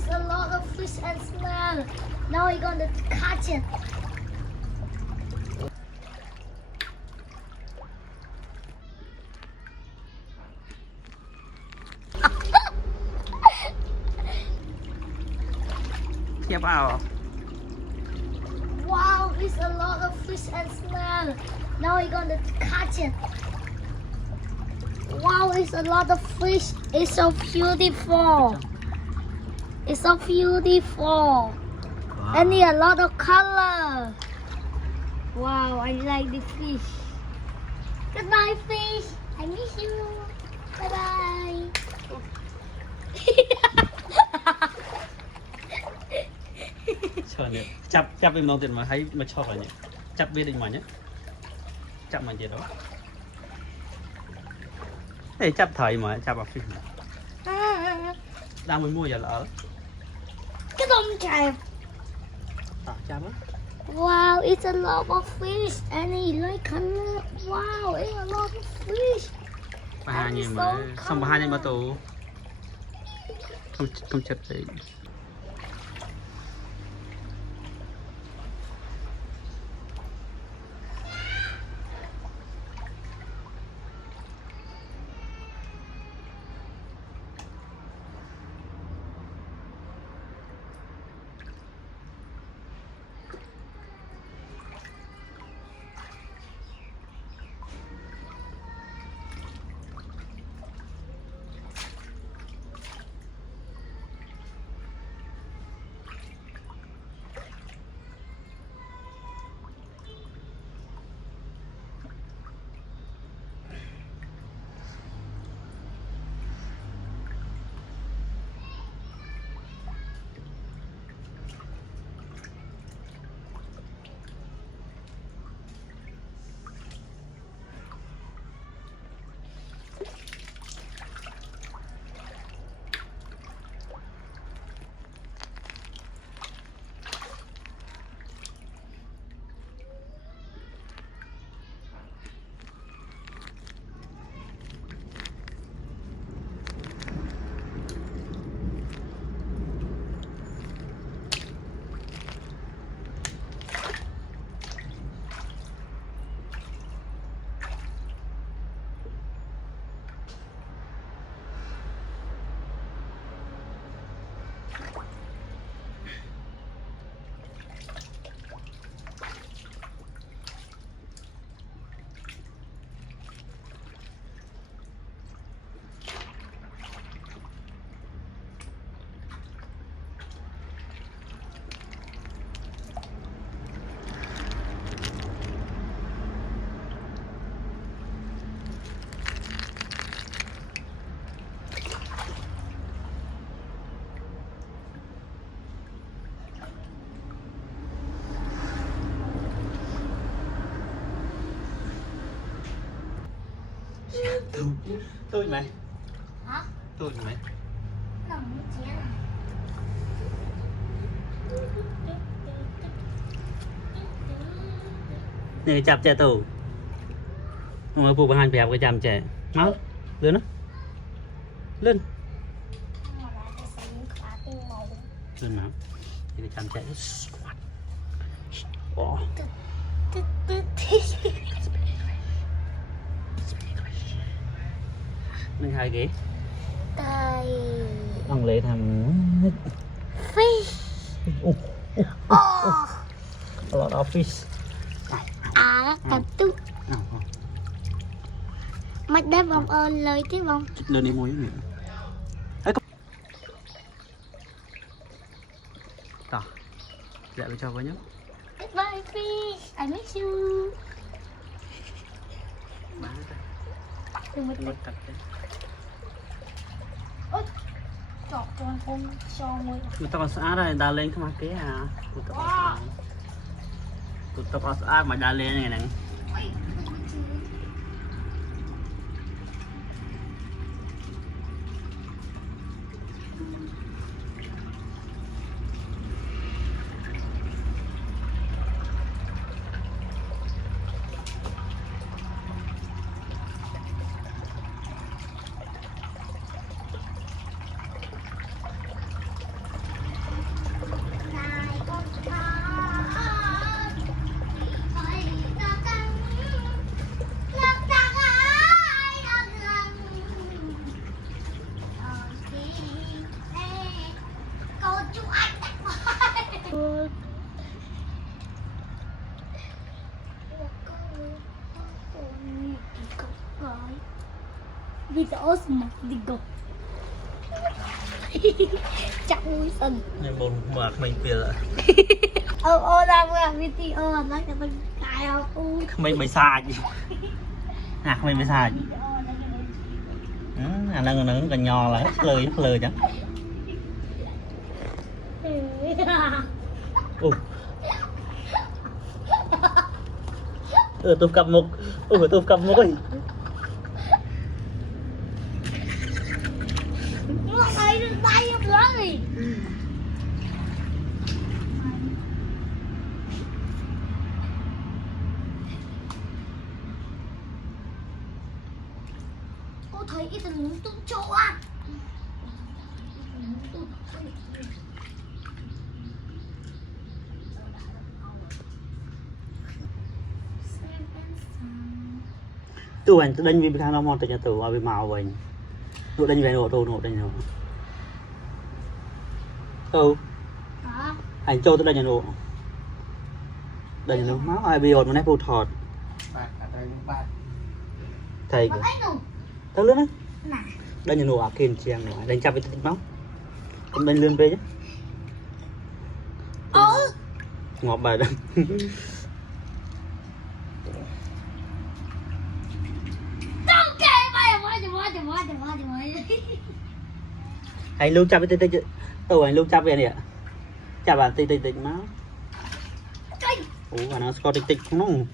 it's a lot of fish and smell. Now we're going to catch it. Wow, it's a lot of fish and smell. Now we're going to catch it. Wow, it's a lot of fish. It's so beautiful. It's so beautiful. Wow. And a lot of color. Wow, I like the fish. Goodbye, fish. I miss you. Bye bye. Chờ nè, chắp em non tiền mà thấy mà cho vào nhỉ, chắp bên định mà nhé, chắp mà gì đó, để chắp thời mà chắp vào phim, đang mới mua giờ là ở, Cái đông chài. chắp á, Wow, it's a lot of fish. And he like color. Wow, it's a lot of fish. bà hai nhìn mà, xong bà hai nhìn mà tù, không chật gì. Tôi mày. Hả? Tôi mày. Nằm cái chén này. Này chạp trẻ tù. Mà phụ bà hai bẹp cái chạm trẻ. Máu. Lên đó. Lên. Lên máu. Thì cái chạm trẻ. Ồ. Mình hai ghế. Tay. Ông lấy thằng Fish. oh. Oh. A lot of fish. Tentu. Mất đáp vòng ơn lời chứ vòng. Lên đi mua với miệng. Tỏ. Dạ tôi cho với nhé. Goodbye fish. I miss you. Bán Đừng mất lịch. Ôi. Chọc cho con cho người. Người ta còn xã đây, đa lên không kế à. Tụi ta còn xã mà đa lên này này. It's awesome. Go. Chắc mũi sần. Này một mạc mình kia là Ô ra vừa video nó cho mình cài không? mình bị sai gì mình bị sai anh đang nướng còn nhỏ là hết lời chứ tôi cầm một tôi cầm một cái Nó thấy được tay em rồi. Cô thấy ít muốn tung chỗ à? tôi anh đánh vì khang nó mòn từ nhà tù vào bị màu vậy nụ đánh về nụ đánh Hả? anh châu tôi đánh nụ máu ai bị hột mà nét phụ thọt thầy Mà lấy nụ. tao lướt á Nè. đánh nụ à kiên chiang này đánh chắp với tích máu cũng đánh lươn về chứ ngọt bài đó anh lưu chắp với tích tôi anh lưu chắp về nè chắp bạn tích máu ủa mà nó có tích không